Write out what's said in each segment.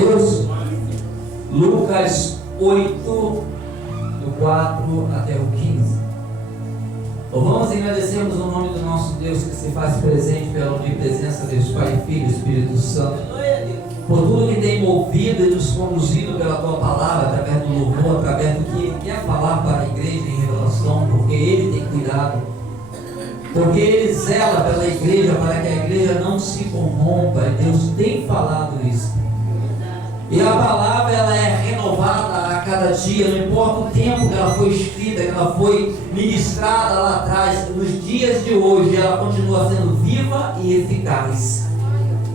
Deus. Lucas 8, do 4 até o 15. Louvamos e agradecemos o nome do nosso Deus que se faz presente pela onipresença de Deus Pai, Filho e Espírito Santo, por tudo que tem movido e nos conduzido pela Tua Palavra, através do louvor, através do que Ele quer falar para a igreja em revelação, porque Ele tem cuidado, porque Ele zela pela igreja, para que a igreja não se corrompa, e Deus tem falado isso. E a palavra, ela é renovada a cada dia, não importa o tempo que ela foi escrita, que ela foi ministrada lá atrás, nos dias de hoje, ela continua sendo viva e eficaz.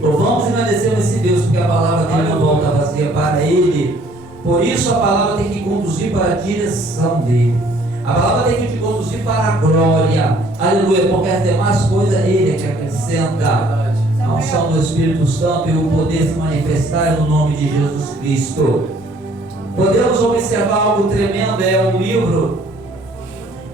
Louvamos e agradecemos esse Deus, porque a palavra dele não volta vazia para Ele. Por isso a palavra tem que conduzir para a direção dele. A palavra tem que te conduzir para a glória. Aleluia, porque as demais coisas Ele é que acrescenta. A unção do Espírito Santo e o poder se manifestar no nome de Jesus Cristo. Podemos observar algo tremendo, é um livro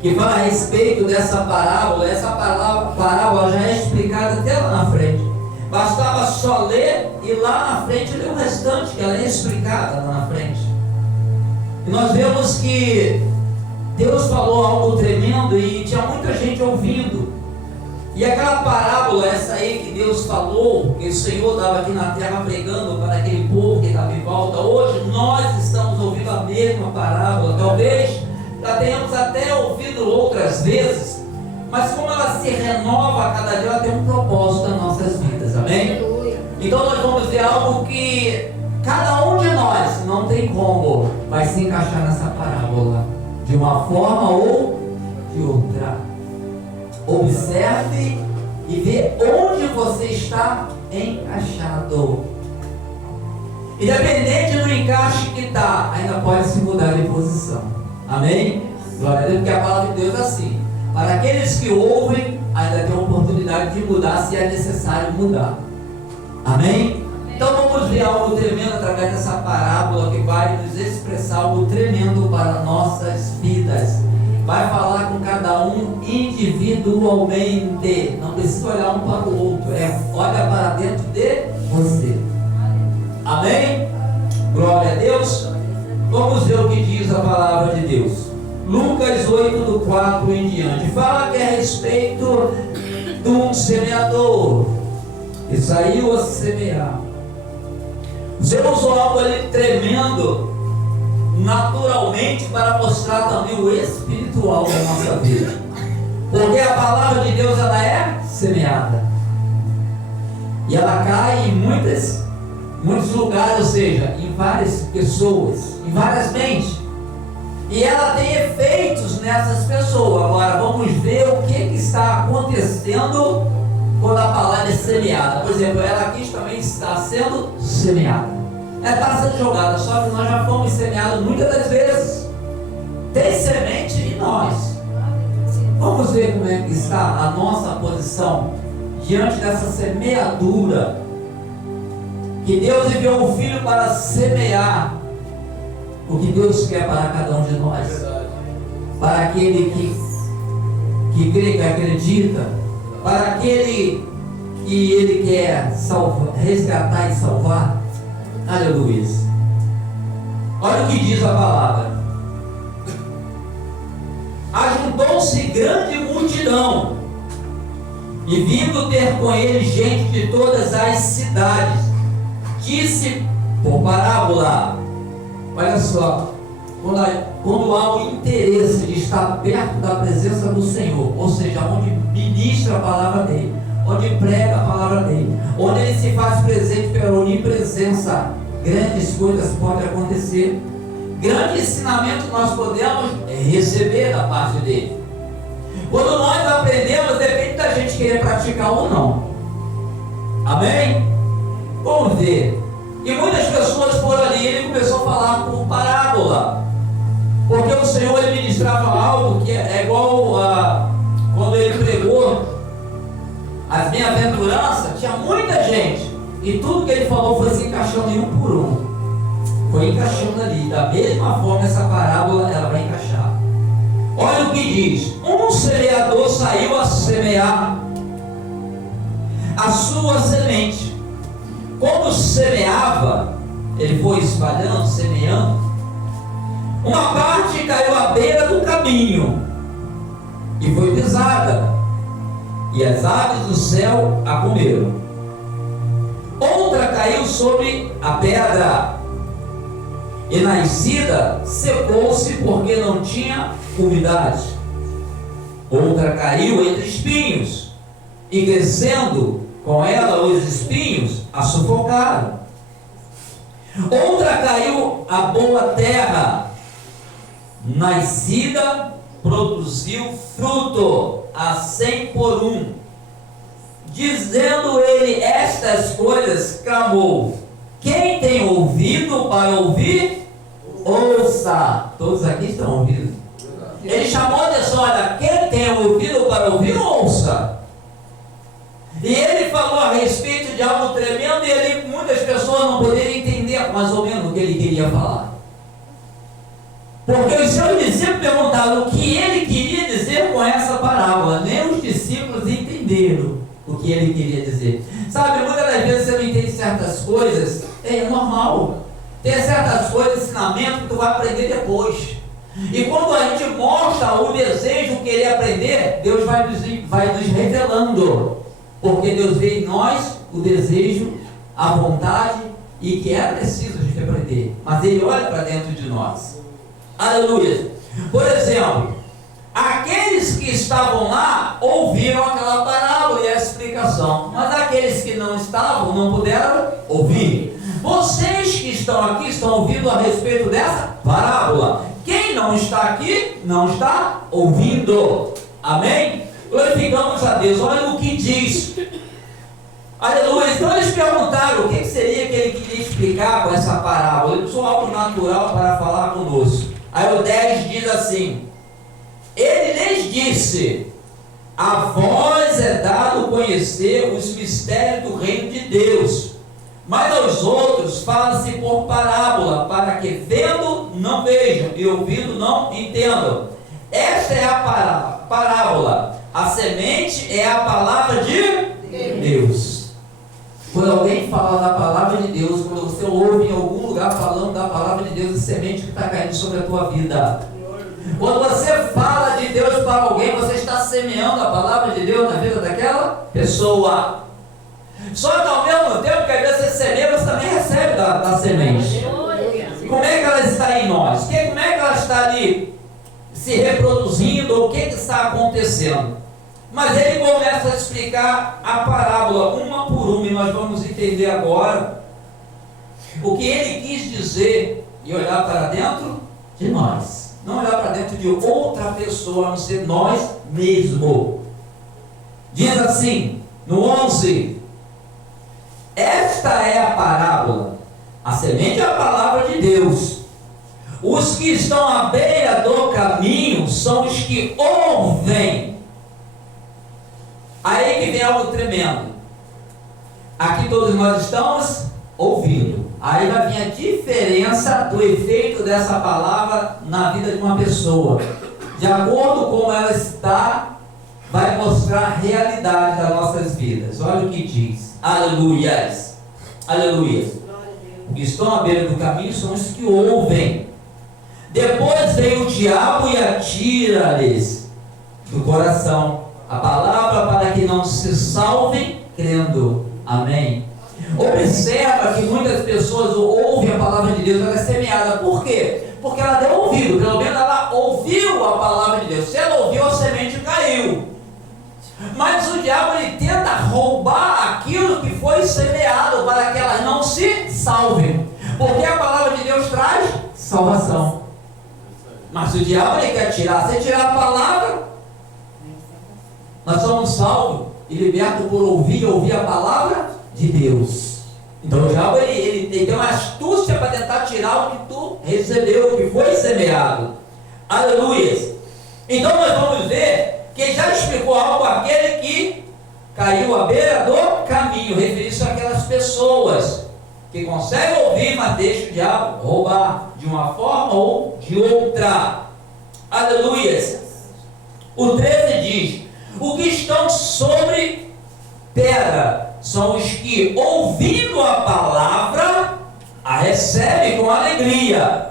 que fala a respeito dessa parábola. Essa parábola já é explicada até lá na frente. Bastava só ler e lá na frente ler o restante, que ela é explicada lá na frente. E nós vemos que Deus falou algo tremendo e tinha muita gente ouvindo. E aquela parábola, essa aí que Deus falou, que o Senhor estava aqui na terra pregando para aquele povo que estava em volta, hoje nós estamos ouvindo a mesma parábola. Talvez já tenhamos até ouvido outras vezes, mas como ela se renova a cada dia, ela tem um propósito nas nossas vidas, amém? Então nós vamos ver algo que cada um de nós não tem como, vai se encaixar nessa parábola, de uma forma ou de outra. Observe e vê onde você está encaixado. Independente do encaixe que está, ainda pode se mudar de posição. Amém? Glória a Deus, porque a palavra de Deus é assim. Para aqueles que ouvem, ainda tem a oportunidade de mudar se é necessário mudar. Amém? Então vamos ver algo tremendo através dessa parábola que vai nos expressar algo tremendo para nossas vidas. Vai falar com cada um individualmente. Não precisa olhar um para o outro. Olha para dentro de você. Amém? Glória a Deus. Vamos ver o que diz a palavra de Deus. Lucas 8, do 4 em diante. Fala que é a respeito de um semeador que saiu a semear. Você usou algo ali tremendo, naturalmente, para mostrar também o espiritual da nossa vida, porque a palavra de Deus, ela é semeada e ela cai em muitos lugares, ou seja, em várias pessoas, em várias mentes, e ela tem efeitos nessas pessoas. Agora vamos ver o que está acontecendo quando a palavra é semeada. Por exemplo, ela aqui também está sendo semeada. Ela está sendo jogada, só que nós já fomos semeados muitas das vezes. Tem semente em nós. Vamos ver como é que está a nossa posição diante dessa semeadura. Que Deus enviou o Filho para semear o que Deus quer para cada um de nós. Para aquele que crê, que acredita, para aquele que Ele quer salvar, resgatar e salvar. Aleluia. Olha o que diz a palavra. Ajuntou-se grande multidão, e vindo ter com ele gente de todas as cidades, disse por parábola. Olha só, quando há o interesse de estar perto da presença do Senhor, ou seja, onde ministra a palavra dele, onde prega a palavra dele, onde ele se faz presente pela onipresença, grandes coisas podem acontecer. Grande ensinamento nós podemos receber da parte dele. Quando nós aprendemos, depende da gente querer praticar ou não. Amém? Vamos ver. E muitas pessoas foram ali, ele começou a falar por parábola, porque o Senhor, ele ministrava algo que é igual quando ele pregou as bem-aventuranças, tinha muita gente, e tudo que ele falou foi se encaixando em um por um, foi encaixando ali. Da mesma forma, essa parábola, ela vai encaixar. Olha o que diz: um semeador saiu a semear a sua semente. Quando semeava, ele foi espalhando, semeando. Uma parte caiu à beira do caminho e foi pisada, e as aves do céu a comeram. Outra caiu sobre a pedra, e nascida secou-se porque não tinha umidade. Outra caiu entre espinhos, e crescendo com ela os espinhos a sufocaram. Outra caiu à boa terra, nascida, produziu fruto a 100 por 1. Dizendo ele estas coisas, clamou: quem tem ouvido para ouvir, ouça. Todos aqui estão ouvindo. Ele chamou a atenção: olha, quem tem ouvido para ouvir, ouça. E ele falou a respeito de algo tremendo, e muitas pessoas não poderiam entender mais ou menos o que ele queria falar. Porque os seus discípulos perguntaram o que ele queria dizer com essa parábola. Nem os discípulos entenderam o que ele queria dizer. Sabe, muitas das vezes você não entende certas coisas, é normal. Tem certas coisas, ensinamento que tu vai aprender depois. E quando a gente mostra o desejo, querer aprender, Deus vai nos revelando. Porque Deus vê em nós o desejo, a vontade, e que é preciso a gente aprender. Mas Ele olha para dentro de nós. Aleluia. Por exemplo, aqueles que estavam lá ouviram aquela parábola e a explicação, mas aqueles que não estavam não puderam ouvir. Vocês que estão aqui estão ouvindo a respeito dessa parábola. Quem não está aqui não está ouvindo. Amém? Glorificamos a Deus. Olha o que diz. Aleluia. Então eles perguntaram o que seria que ele queria explicar com essa parábola. Ele usou algo natural para falar conosco. Aí o 10 diz assim: ele lhes disse: a vós é dado conhecer os mistérios do reino de Deus, mas aos outros fala-se por parábola, para que vendo não vejam e ouvindo não entendam. Esta é a parábola. A semente é a palavra de Deus. Quando alguém fala da palavra de Deus, quando você ouve em algum lugar falando da palavra de Deus, a semente que está caindo sobre a tua vida. Quando você fala de Deus para alguém, você está semeando a palavra de Deus na vida daquela pessoa. Só que ao mesmo tempo que às vezes você semeia, você também recebe da semente. Como é que ela está em nós? Como é que ela está ali se reproduzindo? O que está acontecendo? Mas ele começa a explicar a parábola uma por uma, e nós vamos entender agora o que ele quis dizer e olhar para dentro de nós. Não olhar para dentro de outra pessoa, a não ser nós mesmos. Diz assim, no 11: esta é a parábola. A semente é a palavra de Deus. Os que estão à beira do caminho são os que ouvem. Aí que vem algo tremendo. Aqui todos nós estamos ouvindo. Aí vai vir a diferença do efeito dessa palavra na vida de uma pessoa. De acordo com como ela está, vai mostrar a realidade das nossas vidas. Olha o que diz. Aleluias. Aleluias. Os que estão à beira do caminho são os que ouvem. Depois vem o diabo e atira-lhes do coração a palavra para que não se salvem crendo. Amém? Observa que muitas pessoas ouvem a palavra de Deus, ela é semeada. Por quê? Porque ela deu ouvido, pelo menos ela ouviu a palavra de Deus. Se ela ouviu, a semente caiu. Mas o diabo ele tenta roubar aquilo que foi semeado para que elas não se salvem. Porque a palavra de Deus traz salvação. Mas o diabo ele quer tirar. Se tirar a palavra, nós somos salvos e libertos por ouvir a palavra de Deus. Então o diabo ele tem uma astúcia para tentar tirar o que tu recebeu, o que foi semeado. Aleluia. Então nós vamos ver que ele já explicou algo àquele que caiu à beira do caminho, referindo-se àquelas pessoas que conseguem ouvir, mas deixam o diabo roubar de uma forma ou de outra. Aleluia. O 13 diz: o que estão sobre pedra são os que, ouvindo a palavra, a recebe com alegria.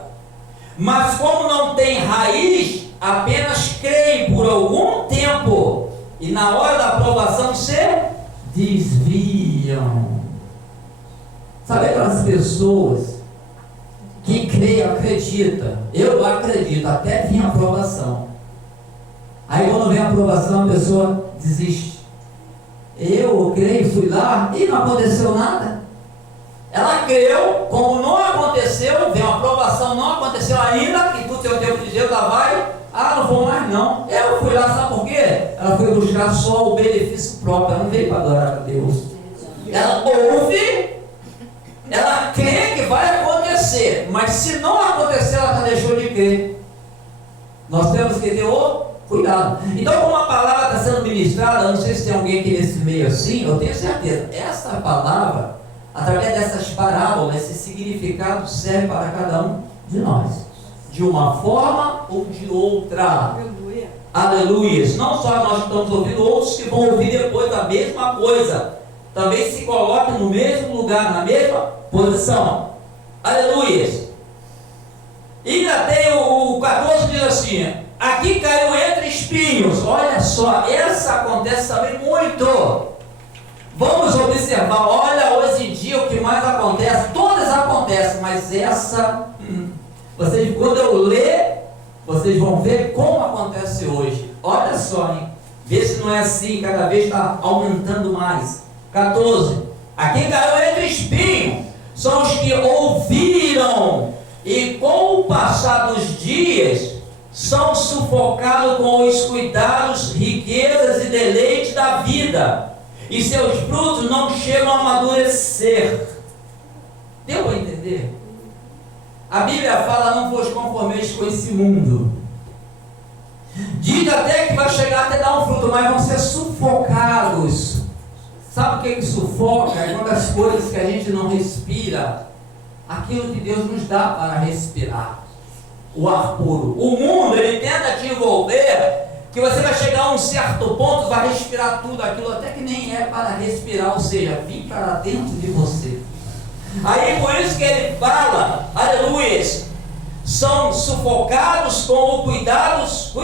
Mas como não tem raiz, apenas creem por algum tempo e na hora da aprovação se desviam. Sabe aquelas pessoas que creem, acreditam? Eu acredito, até vir a aprovação. Aí quando vem a aprovação, a pessoa desiste. Eu creio, fui lá e não aconteceu nada. Ela creu, como não aconteceu, veio uma aprovação, não aconteceu ainda, e tu tem o tempo de Deus, ela vai, não vou mais não. Eu fui lá, sabe por quê? Ela foi buscar só o benefício próprio, ela não veio para adorar a Deus. Ela ouve, ela crê que vai acontecer, mas se não acontecer, ela já deixou de crer. Nós temos que ter o cuidado. Então, como a palavra está sendo ministrada, eu não sei se tem alguém aqui nesse meio assim, eu tenho certeza, essa palavra, através dessas parábolas, esse significado serve para cada um de nós, de uma forma ou de outra. Aleluia. Aleluia. Não só nós estamos ouvindo, outros que vão ouvir depois a mesma coisa, também se coloquem no mesmo lugar, na mesma posição. Aleluia. E ainda tem o 14 diz assim: aqui caiu entre espinhos. Olha só, essa acontece também muito. Vamos observar, olha, hoje em dia o que mais acontece, todas acontecem, mas essa, vocês, quando eu ler, vocês vão ver como acontece hoje. Olha só, hein? Vê se não é assim, cada vez está aumentando mais. 14. Aqui caiu entre espinhos, são os que ouviram, e com o passar dos dias, são sufocados com os cuidados, riquezas e deleites da vida, e seus frutos não chegam a amadurecer. Deu para entender? A Bíblia fala: não vos conformeis com esse mundo. Diz até que vai chegar até dar um fruto, mas vão ser sufocados. Sabe o que sufoca? É uma das coisas que a gente não respira, aquilo que Deus nos dá para respirar, o ar puro. O mundo, ele tenta te envolver, que você vai chegar a um certo ponto, vai respirar tudo aquilo, até que nem é para respirar, ou seja, vir para dentro de você. Aí por isso que ele fala, aleluia, são sufocados com o cuidados,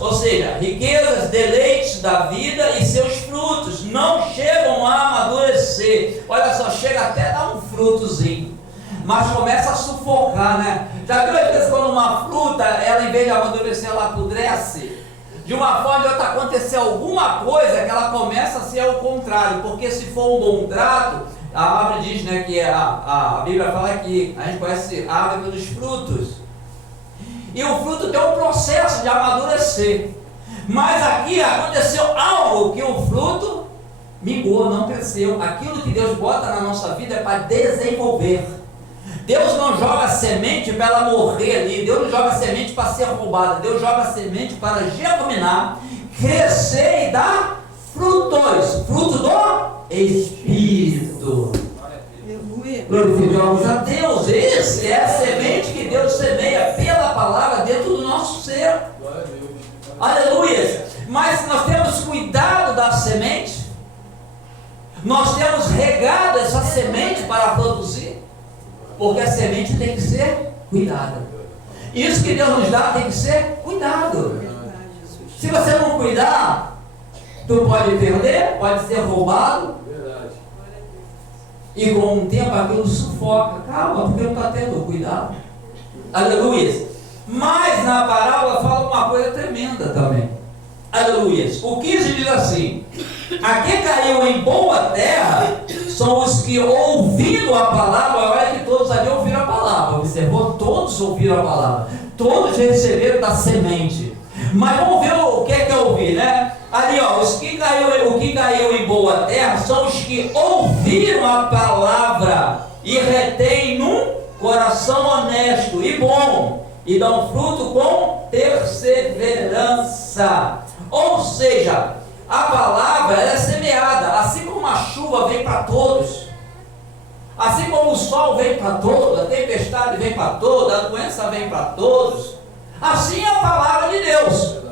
ou seja, riquezas, deleites da vida, e seus frutos não chegam a amadurecer. Olha só, chega até a dar um frutozinho, mas começa a sufocar, né? Já viu às vezes quando uma fruta, ela em vez de amadurecer, ela apodrece? De uma forma ou de outra acontecer alguma coisa que ela começa a ser ao contrário, porque se for um bom trato, a árvore diz, né, que a Bíblia fala que a gente conhece a árvore pelos frutos, e o fruto tem um processo de amadurecer, mas aqui aconteceu algo que o fruto mingou, não cresceu. Aquilo que Deus bota na nossa vida é para desenvolver. Deus não joga semente para ela morrer ali, Deus não joga semente para ser roubada, Deus joga semente para germinar, crescer e dar frutos, fruto do Espírito. Glorificamos a Deus. Esse é a semente que Deus semeia pela palavra dentro do nosso ser. Aleluia. Mas nós temos cuidado da semente, nós temos regado essa semente para produzir, porque a semente tem que ser cuidada. Isso que Deus nos dá tem que ser cuidado. Se você não cuidar, tu pode perder, pode ser roubado. E com o tempo aquilo sufoca. Calma, porque não está tendo cuidado. Aleluia. Mas na parábola fala uma coisa tremenda também. Aleluia. O 15 diz assim: aqui caiu em boa terra são os que, ouvindo a palavra, olha que todos ali ouviram a palavra, observou? Todos ouviram a palavra, todos receberam da semente. Mas vamos ver o que é que eu ouvi, né? Ali, ó, o que caiu em boa terra são os que ouviram a palavra e retêm num coração honesto e bom, e dão fruto com perseverança. Ou seja, a palavra ela é semeada, assim como a chuva vem para todos, assim como o sol vem para todos, a tempestade vem para todos, a doença vem para todos, assim é a palavra de Deus.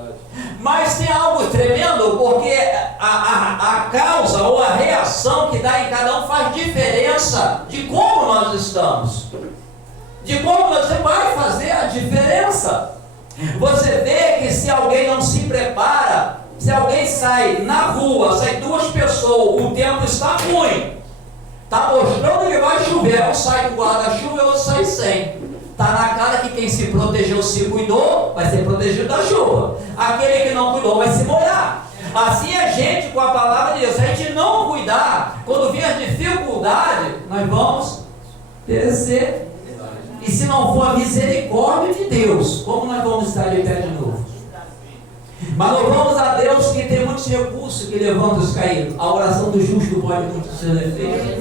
Mas tem algo tremendo, porque a causa ou a reação que dá em cada um faz diferença de como nós estamos. De como você vai fazer a diferença. Você vê que se alguém não se prepara, se alguém sai na rua, sai duas pessoas, o tempo está ruim, está mostrando que vai chover, um sai com guarda-chuva e outro sai sem. Está na cara que quem se protegeu, se cuidou, vai ser protegido da chuva. Aquele que não cuidou vai se molhar. Assim a gente, com a palavra de Deus, se a gente não cuidar, quando vir a dificuldade, nós vamos perecer. E se não for a misericórdia de Deus, como nós vamos estar de pé de novo? Mas louvamos a Deus que tem muitos recursos que levantam os caídos. A oração do justo pode muito ser efeito.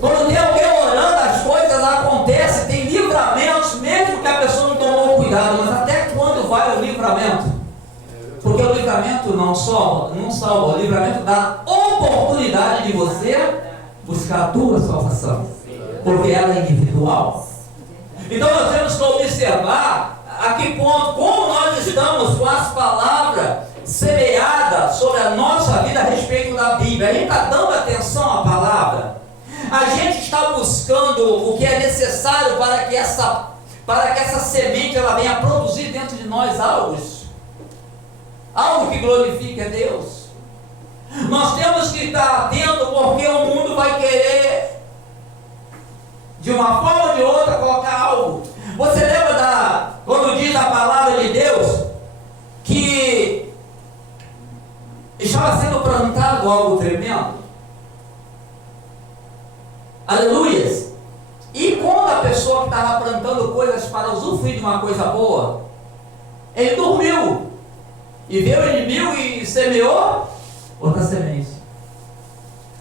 Quando tem alguém orando, as coisas acontecem, tem livramentos, mesmo que a pessoa não tomou cuidado. Mas até quando vai o livramento? Porque o livramento não salva, o livramento dá oportunidade de você buscar a tua salvação, porque ela é individual. Então nós temos que observar a que ponto, como nós estamos com as palavras semeadas sobre a nossa vida a respeito da Bíblia. A gente está dando atenção à palavra. A gente está buscando o que é necessário para que essa semente ela venha produzir dentro de nós algo que glorifique a Deus. Nós temos que estar atento, porque o mundo vai querer, de uma forma ou de outra, colocar algo. Você lembra quando diz a palavra de Deus que estava sendo plantado algo tremendo? Aleluias! E quando a pessoa que estava plantando coisas para usufruir de uma coisa boa, ele dormiu e veio o inimigo e semeou outra semente.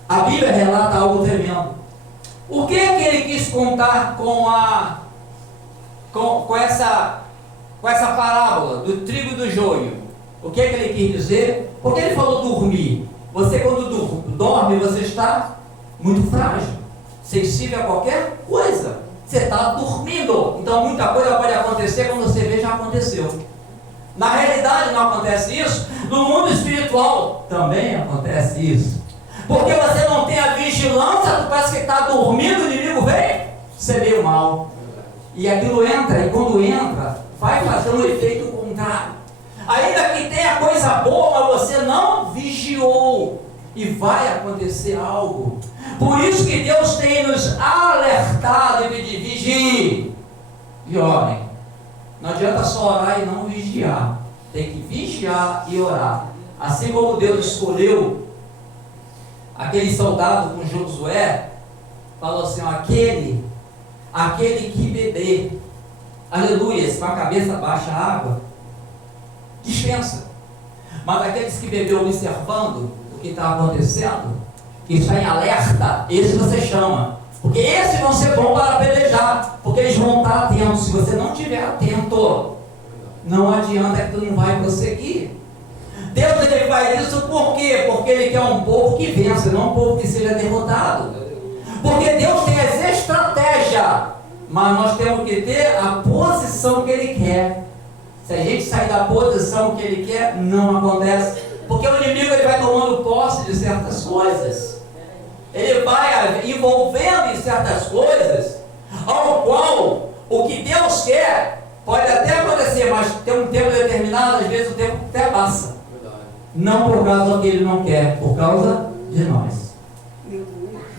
A Bíblia relata algo tremendo. O que é que ele quis contar com essa parábola do trigo e do joio? O que é que ele quis dizer? Porque ele falou dormir. Você quando dorme, você está muito frágil, sensível a qualquer coisa. Você está dormindo. Então muita coisa pode acontecer, quando você vê, já aconteceu. Na realidade não acontece isso. No mundo espiritual também acontece isso. Porque você não tem a vigilância, parece que está dormindo, o inimigo vem, você veio mal. E aquilo entra, e quando entra, vai fazer um efeito contrário. Ainda que tenha coisa boa, mas você não vigiou, e vai acontecer algo. Por isso que Deus tem nos alertado de vigie e orem. Não adianta só orar e não vigiar. Tem que vigiar e orar. Assim como Deus escolheu aquele soldado com Josué, falou assim: aquele que beber, aleluia, com a cabeça baixa a água, dispensa. Mas aqueles que bebeu observando o que está acontecendo, que está em alerta, esse você chama. Porque esses vão ser bons para pelejar, porque eles vão estar atentos. Se você não estiver atento, não adianta, que tu não vai prosseguir. Deus ele faz isso por quê? Porque Ele quer um povo que vença, não um povo que seja derrotado. Porque Deus tem as estratégias, mas nós temos que ter a posição que Ele quer. Se a gente sair da posição que Ele quer, não acontece. Porque o inimigo ele vai tomando posse de certas coisas. Ele vai envolvendo em certas coisas, ao qual o que Deus quer pode até acontecer, mas tem um tempo determinado, às vezes o tempo até passa. Não por causa do que Ele não quer, por causa de nós.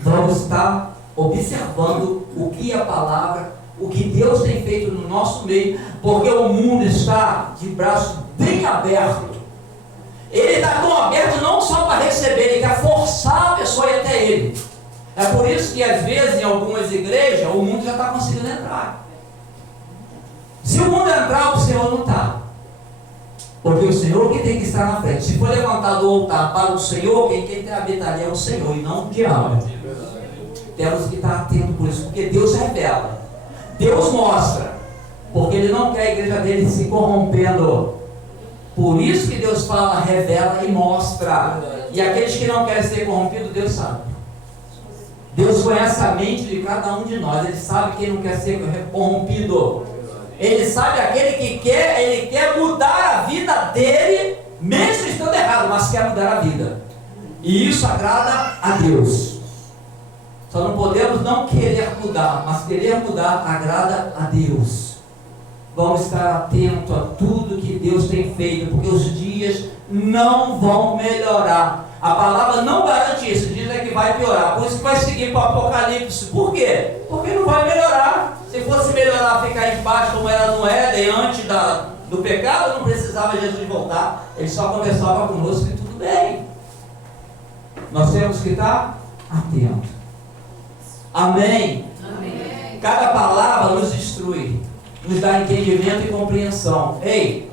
Vamos estar observando o que a palavra, o que Deus tem feito no nosso meio, porque o mundo está de braço bem aberto. Ele está tão aberto não só para receber, ele quer forçar a pessoa a ir até Ele. É por isso que às vezes em algumas igrejas o mundo já está conseguindo entrar. Se o mundo entrar, o Senhor não está. Porque o Senhor que tem que estar na frente. Se for levantado o altar para o Senhor, quem tem que habitar ali é o Senhor e não o diabo. Temos que estar atentos por isso, porque Deus revela, Deus mostra, porque Ele não quer a igreja dele se corrompendo. Por isso que Deus fala, revela e mostra. E aqueles que não querem ser corrompidos, Deus sabe. Deus conhece a mente de cada um de nós. Ele sabe quem não quer ser corrompido. Ele sabe aquele que quer, ele quer mudar a vida dele, mesmo estando errado, mas quer mudar a vida. E isso agrada a Deus. Só não podemos não querer mudar, mas querer mudar agrada a Deus. Vamos estar atentos a tudo que Deus tem feito, porque os dias não vão melhorar. A palavra não garante isso, diz que vai piorar. Por isso que vai seguir para o Apocalipse. Por quê? Porque não vai melhorar. Se fosse melhorar, ficar em paz como era no Éden, antes do pecado, não precisava Jesus voltar. Ele só conversava conosco e tudo bem. Nós temos que estar atentos. Amém? Amém. Cada palavra nos instrui, nos dá entendimento e compreensão. Ei,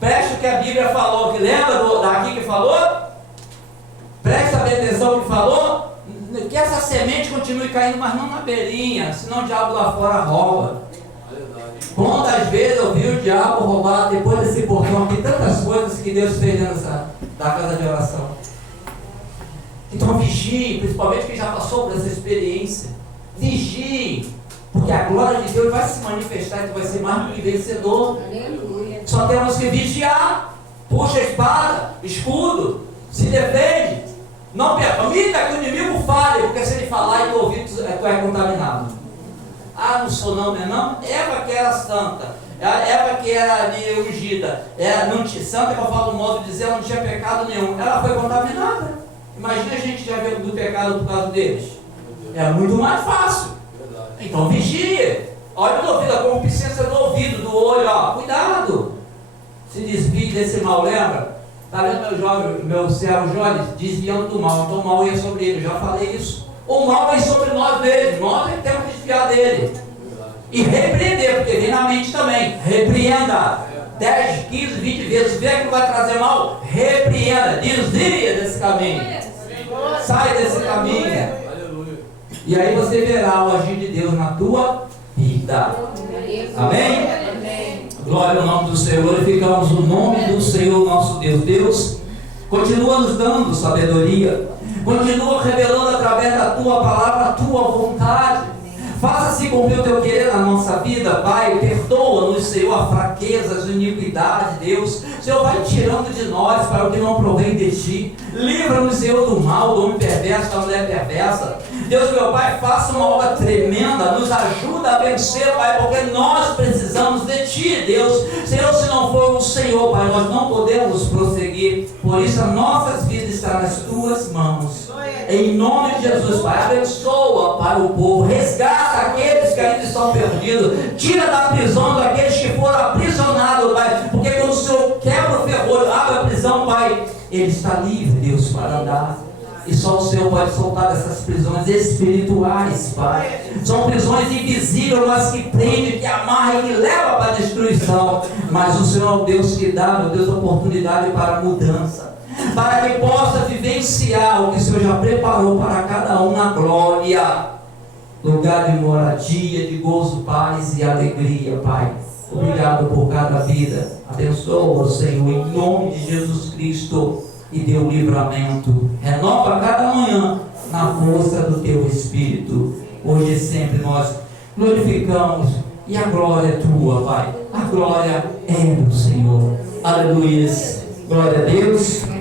preste o que a Bíblia falou, que lembra daqui que falou? Presta atenção que falou, que essa semente continue caindo, mas não na beirinha, senão o diabo lá fora rouba. Quantas vezes eu vi o diabo roubar depois desse portão aqui, tantas coisas que Deus fez dentro da casa de oração. Então vigie, principalmente quem já passou por essa experiência. Vigie, porque a glória de Deus vai se manifestar e tu vai ser mais do que vencedor. Aleluia. Só temos que vigiar. Puxa a espada, escudo, se defende. Não permita que o inimigo fale, porque se ele falar e tu ouvir, tu é contaminado. Ah, não sou não, né? Não. Eva que era santa, Eva que era ali ungida, santa que eu falo no modo de dizer, ela não tinha pecado nenhum. Ela foi contaminada. Imagina a gente já vendo do pecado por causa deles. É muito mais fácil. Então vigie. Olha o ouvido, a concupiscência do ouvido, do olho, ó. Cuidado. Se desvie desse mal, lembra? Está vendo meu servo Jones? Desviando do mal. Então o mal ia sobre ele, eu já falei isso. O mal vem sobre nós mesmos. Nós é que temos que desviar dele. E repreender, porque vem na mente também. Repreenda. 10, 15, 20 vezes. Vê que vai trazer mal. Repreenda. Desvia desse caminho. Sai desse caminho. E aí você verá o agir de Deus na tua vida. Amém? Amém. Glória ao nome do Senhor. Glorificamos o nome do Senhor nosso Deus. Deus continua nos dando sabedoria. Continua revelando através da tua palavra a tua vontade. Faça-se cumprir o teu querer na nossa vida, Pai. Perdoa-nos, Senhor, a fraqueza, a iniquidade, Deus. Senhor, vai tirando de nós para o que não provém de Ti. Livra-nos, Senhor, do mal, do homem perverso, da mulher perversa. Deus, meu Pai, faça uma obra tremenda. Nos ajuda a vencer, Pai, porque nós precisamos de Ti, Deus. Senhor, se não for o Senhor, Pai, nós não podemos prosseguir. Por isso, as nossas vidas estão nas Tuas mãos. Em nome de Jesus, Pai, abençoa para o povo, resgata aqueles que ainda estão perdidos, tira da prisão daqueles que foram aprisionados, Pai, porque quando o Senhor quebra o ferrolho, abre a prisão, Pai, ele está livre, Deus, para andar. E só o Senhor pode soltar dessas prisões espirituais, Pai. São prisões invisíveis, mas que prende, que amarra e que leva para a destruição. Mas o Senhor é o Deus que dá, meu Deus, oportunidade para a mudança, para que possa vivenciar o que o Senhor já preparou para cada um na glória, lugar de moradia, de gozo, paz e alegria, Pai. Obrigado por cada vida. Abençoa, Senhor, em nome de Jesus Cristo, e dê o livramento. Renova cada manhã na força do Teu Espírito. Hoje e sempre nós glorificamos, e a glória é Tua, Pai. A glória é do Senhor. Aleluia. Glória a Deus.